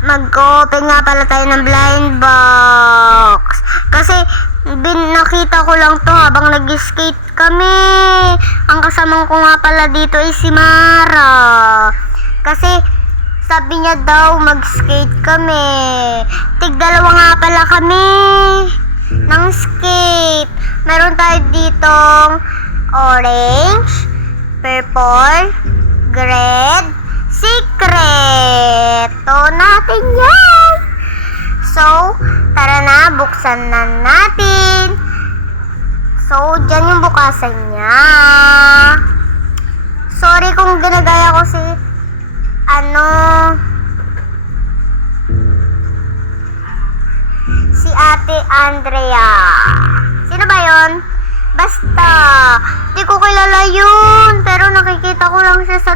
mag-open nga pala tayo ng blind box. Kasi, nakita ko lang to habang nag-skate kami. Ang kasamang ko nga pala dito ay si Mara. Kasi, sabi niya daw mag-skate kami. Tig-dalawa nga pala kami ng skate. Meron tayo ditong orange, purple, red, secret. To natin yan. So, tara na, buksan na natin. So, dyan yung bukasan niya. Sorry kung ginagaya ko si Ate Andrea. Sino ba yon? Basta, di ko kilala yun. Pero nakikita ko lang siya sa